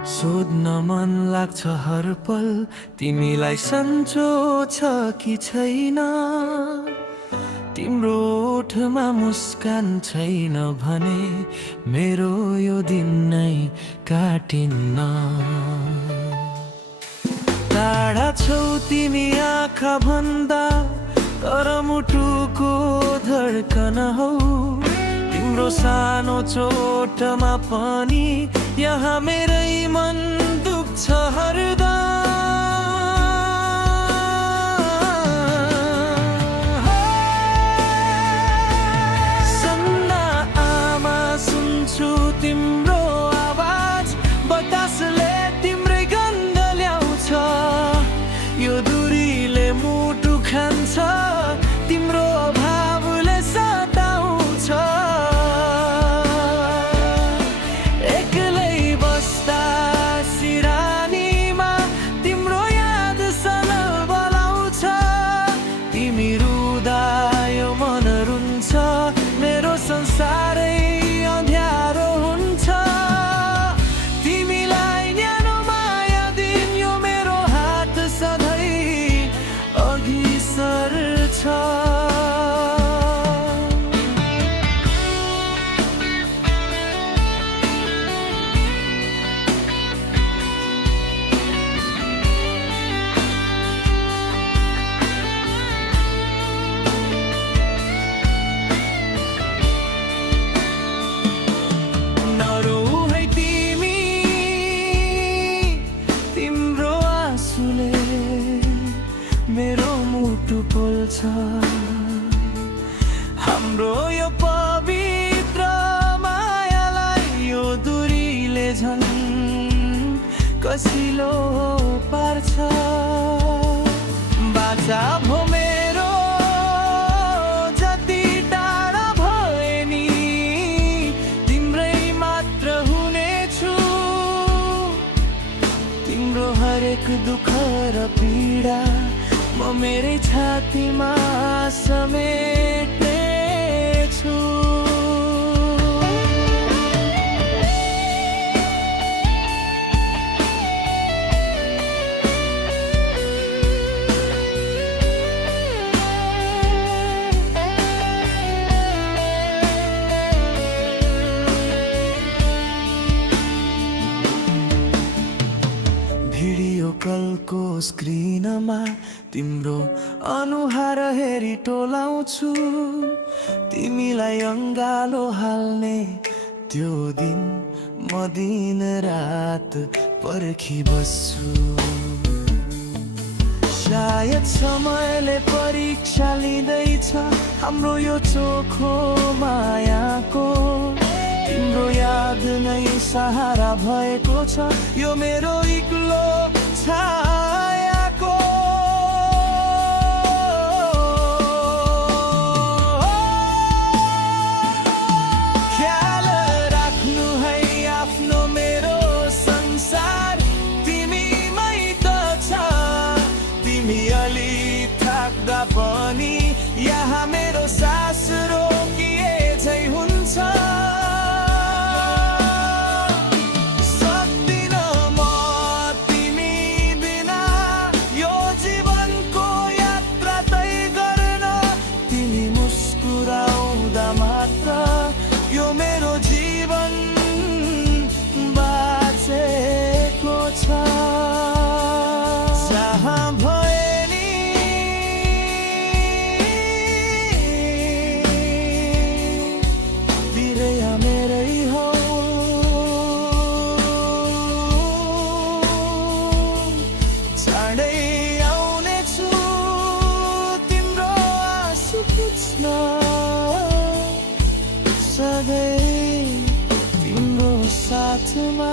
सोध्न मन लाग्छ हर पल तिमीलाई सन्चो छ कि छैन। तिम्रो ओठमा मुस्कान छैन भने मेरो यो दिन नै काटिन्न। टाढा छौ तिमी आँखा भन्दा तर मुटुको धड्कन हौ। तिम्रो सानो चोटमा पनि यहाँ मेरै मन दुख्छ हरदम। सन्ना आमा सुन्छु तिम्रो आवाज, बतासले तिम्रै गन्ध ल्याउँछ। यो दूरीले मुटु खान्छ, तिम्रो अभावले सताउँछ। एक्लै बस्दा सिरानीमा तिम्रो याद सनल बोलाउँछ। तिमी रुँदा यो मन रुन्छ, मेरो संसारै अँध्यारो हुन्छ। तिमीलाई न्यानो माया दिन यो मेरो हात सधैँ अघि सर्छ। नरौ है तिमी, तिम्रो आँसुले मेरो मुटु पोल्छ। हाम्रो यो पवित्र मायालाई यो दूरीले झन् कसिलो पार्छ। बाचा भो मेरो जति टाढा भए नि तिम्रै मात्र हुनेछु। तिम्रो हरेक दुःख र पीडा म मेरै छातीमा समेट्नेछु। भिडियो कलको स्क्रिनमा तिम्रो अनुहार हेरी टोलाउँछु। तिमीलाई अङ्गालो हाल्ने त्यो दिन म दिन रात पर्खी बस्छु। सायद समयले परीक्षा लिँदैछ हाम्रो यो चोखो मायाको। तिम्रो याद नै सहारा भएको छ यो मेरो एक्लो छायाको। ख्याल राख्नु है आफ्नो मेरो संसार तिमीमै त छ। तिमी अलि थाक्दा पनि यहाँ मेरो सास रोकिए झै हुन्छ। यो मेरो जीवन बाँचेको छ। जहाँ भए नि बिरया मेरै हौ। चाँडै आउनेछु तिम्रो आँसु पुछ्न, सधैँ तिम्रो साथमा।